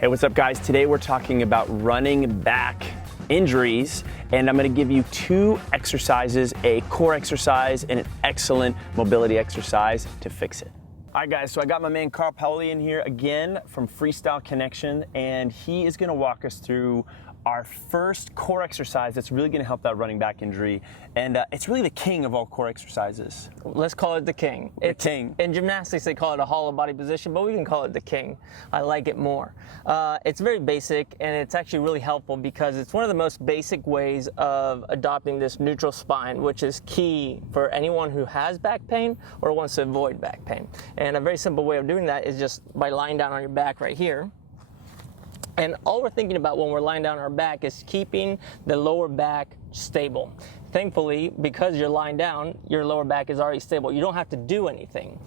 Hey, what's up guys? Today we're talking about running back injuries, and I'm gonna give you two exercises, a core exercise and an excellent mobility exercise to fix it. All right guys, so I got my man Carl Paoli in here again from Freestyle Connection, and he is gonna walk us through our first core exercise that's really gonna help that running back injury. And it's really the king of all core exercises. Let's call it the king. King. In gymnastics, they call it a hollow body position, but we can call it the king. I like it more. It's very basic, and it's actually really helpful because it's one of the most basic ways of adopting this neutral spine, which is key for anyone who has back pain or wants to avoid back pain. And a very simple way of doing that is just by lying down on your back right here. And all we're thinking about when we're lying down on our back is keeping the lower back stable. Thankfully, because you're lying down, your lower back is already stable. You don't have to do anything.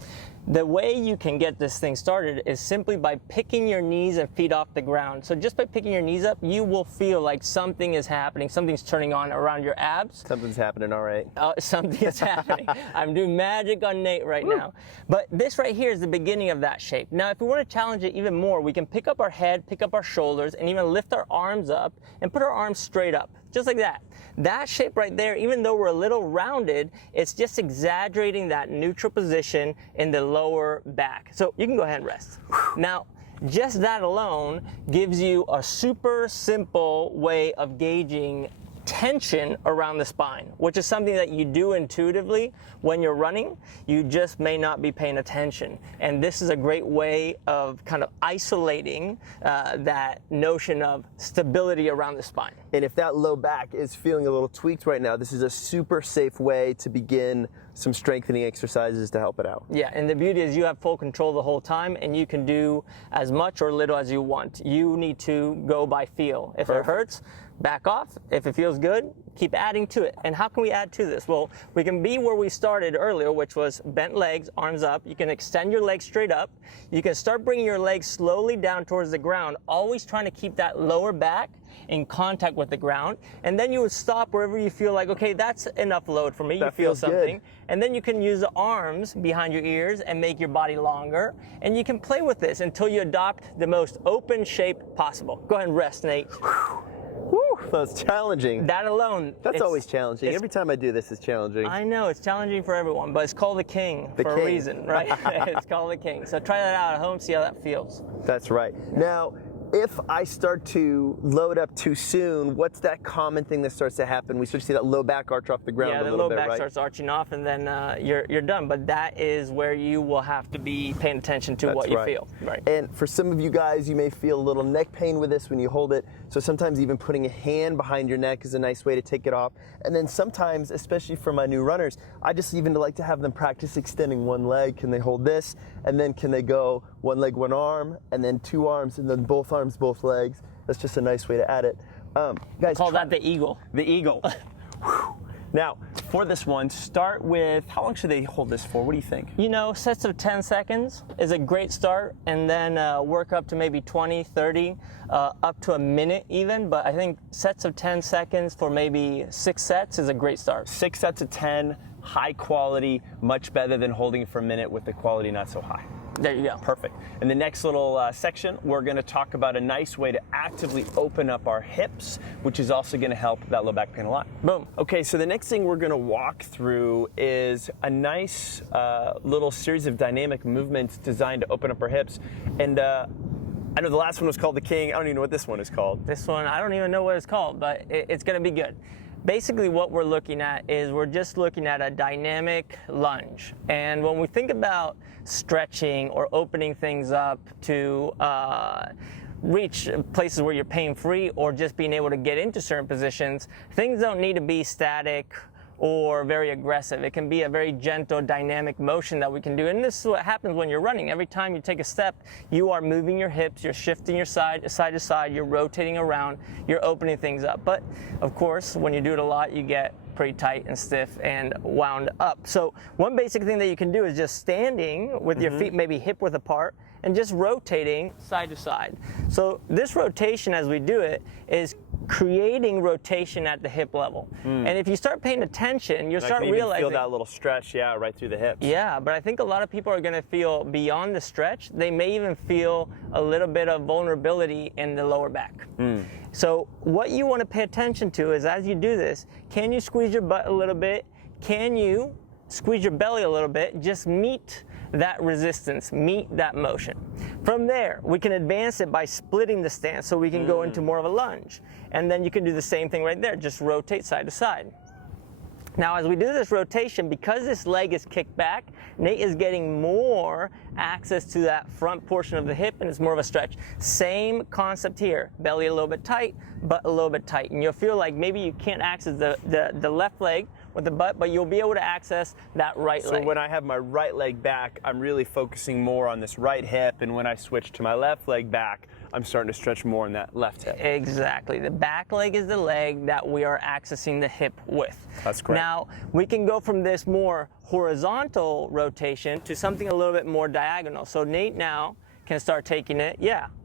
The way you can get this thing started is simply by picking your knees and feet off the ground. So just by picking your knees up, you will feel like something is happening, something's turning on around your abs. Something's happening, all right. Something is happening. I'm doing magic on Nate right now. But this right here is the beginning of that shape. Now, if we want to challenge it even more, we can pick up our head, pick up our shoulders, and even lift our arms up and put our arms straight up, just like that. That shape right there, even though we're a little rounded, it's just exaggerating that neutral position in the lower back. So you can go ahead and rest. Now, just that alone gives you a super simple way of gauging tension around the spine, which is something that you do intuitively when you're running. You just may not be paying attention. And this is a great way of kind of isolating that notion of stability around the spine. And if that low back is feeling a little tweaked right now, this is a super safe way to begin some strengthening exercises to help it out. Yeah, and the beauty is you have full control the whole time, and you can do as much or little as you want. You need to go by feel. If it hurts, back off. If it feels good, keep adding to it. And how can we add to this? Well, we can be where we started earlier, which was bent legs, arms up. You can extend your legs straight up. You can start bringing your legs slowly down towards the ground, always trying to keep that lower back in contact with the ground. And then you would stop wherever you feel like, okay, that's enough load for me. That you feel feels something. good. And then you can use the arms behind your ears and make your body longer. And you can play with this until you adopt the most open shape possible. Go ahead and rest, Nate. Whew, that's challenging. That alone. That's always challenging. Every time I do this, it's challenging. I know, it's challenging for everyone, but it's called the king for a reason, right? It's called the king. So try that out at home, see how that feels. That's right. Now, if I start to load up too soon, what's that common thing that starts to happen? We start to see that low back arch off the ground a little bit, Yeah, the low back right? starts arching off, and then you're done. But that is where you will have to be paying attention to what you feel. Right. And for some of you guys, you may feel a little neck pain with this when you hold it. So sometimes even putting a hand behind your neck is a nice way to take it off. And then sometimes, especially for my new runners, I just even like to have them practice extending one leg. Can they hold this? And then can they go one leg, one arm, and then two arms, and then both arms, both legs? That's just a nice way to add it. Guys, Call that the eagle. The eagle. Now, for this one, start with, how long should they hold this for? What do you think? You know, sets of 10 seconds is a great start, and then work up to maybe 20, 30, up to a minute even, but I think sets of 10 seconds for maybe 6 sets is a great start. 6 sets of 10, high quality, much better than holding for a minute with the quality not so high. There you go. Perfect. In the next little section, we're going to talk about a nice way to actively open up our hips, which is also going to help that low back pain a lot. Boom. Okay, so the next thing we're going to walk through is a nice little series of dynamic movements designed to open up our hips. And I know the last one was called the king. I don't even know what this one is called. This one, I don't even know what it's called, but it's going to be good. Basically what we're looking at is we're just looking at a dynamic lunge. And when we think about stretching or opening things up to reach places where you're pain-free or just being able to get into certain positions, things don't need to be static or very aggressive. It can be a very gentle, dynamic motion that we can do. And this is what happens when you're running. Every time you take a step, you are moving your hips, you're shifting your side to side, you're rotating around, you're opening things up. But of course, when you do it a lot, you get pretty tight and stiff and wound up. So one basic thing that you can do is just standing with your feet maybe hip width apart and just rotating side to side. So this rotation as we do it is creating rotation at the hip level. And if you start paying attention, you'll I start can even realizing. feel that little stretch, yeah, right through the hips. Yeah, but I think a lot of people are going to feel beyond the stretch. They may even feel a little bit of vulnerability in the lower back. So what you want to pay attention to is, as you do this, can you squeeze your butt a little bit? Can you squeeze your belly a little bit? Just meet that resistance, meet that motion. From there, we can advance it by splitting the stance, so we can go into more of a lunge. And then you can do the same thing right there, just rotate side to side. Now, as we do this rotation, because this leg is kicked back, Nate is getting more access to that front portion of the hip, and it's more of a stretch. Same concept here, belly a little bit tight, butt a little bit tight. And you'll feel like maybe you can't access the left leg with the butt, but you'll be able to access that right leg. So when I have my right leg back, I'm really focusing more on this right hip, and when I switch to my left leg back, I'm starting to stretch more in that left hip. Exactly. The back leg is the leg that we are accessing the hip with. That's correct. Now, we can go from this more horizontal rotation to something a little bit more diagonal. So Nate now can start taking it,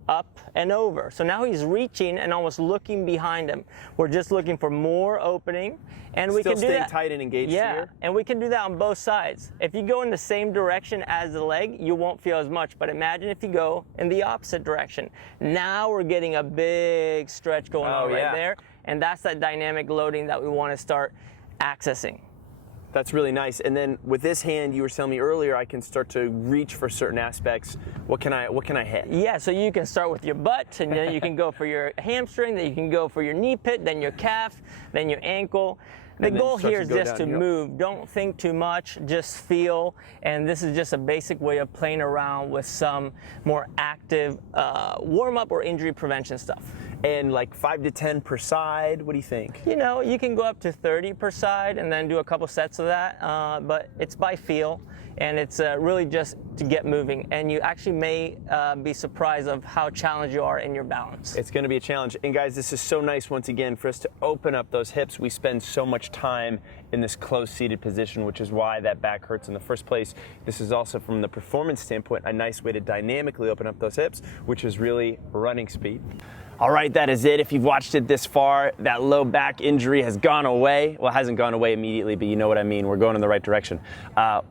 up and over. So now he's reaching and almost looking behind him. We're just looking for more opening, and we Still can do staying that. tight and engaged Yeah, here. and we can do that on both sides. If you go in the same direction as the leg, you won't feel as much. But imagine if you go in the opposite direction. Now we're getting a big stretch going on right there, and that's that dynamic loading that we want to start accessing. That's really nice. And then with this hand, you were telling me earlier, I can start to reach for certain aspects. What can I hit? Yeah, so you can start with your butt, and then you can go for your hamstring, then you can go for your knee pit, then your calf, then your ankle. The goal here is just to move. Don't think too much, just feel. And this is just a basic way of playing around with some more active warm-up or injury prevention stuff. And like 5 to 10 per side, what do you think? You know, you can go up to 30 per side and then do a couple sets of that, but it's by feel, and it's really just to get moving. And you actually may be surprised of how challenged you are in your balance. It's going to be a challenge. And guys, this is so nice once again for us to open up those hips. We spend so much time in this closed seated position, which is why that back hurts in the first place. This is also, from the performance standpoint, a nice way to dynamically open up those hips, which is really running speed. All right, that is it. If you've watched it this far, that low back injury has gone away. Well, it hasn't gone away immediately, but you know what I mean. We're going in the right direction.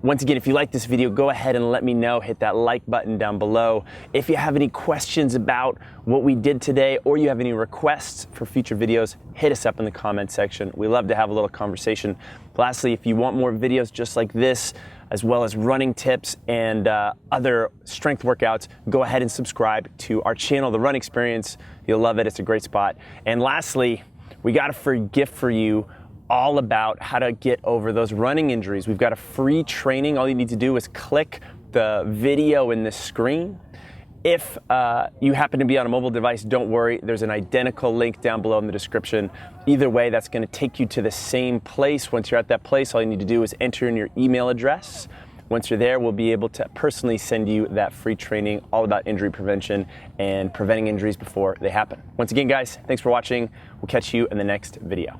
Once again, if you like this video, go ahead and let me know. Hit that like button down below. If you have any questions about what we did today, or you have any requests for future videos, hit us up in the comment section. We love to have a little conversation. Lastly, if you want more videos just like this, as well as running tips and other strength workouts, go ahead and subscribe to our channel, The Run Experience. You'll love it. It's a great spot. And lastly, we got a free gift for you all about how to get over those running injuries. We've got a free training. All you need to do is click the video in the screen. If you happen to be on a mobile device, don't worry. There's an identical link down below in the description. Either way, that's going to take you to the same place. Once you're at that place, all you need to do is enter in your email address. Once you're there, we'll be able to personally send you that free training all about injury prevention and preventing injuries before they happen. Once again, guys, thanks for watching. We'll catch you in the next video.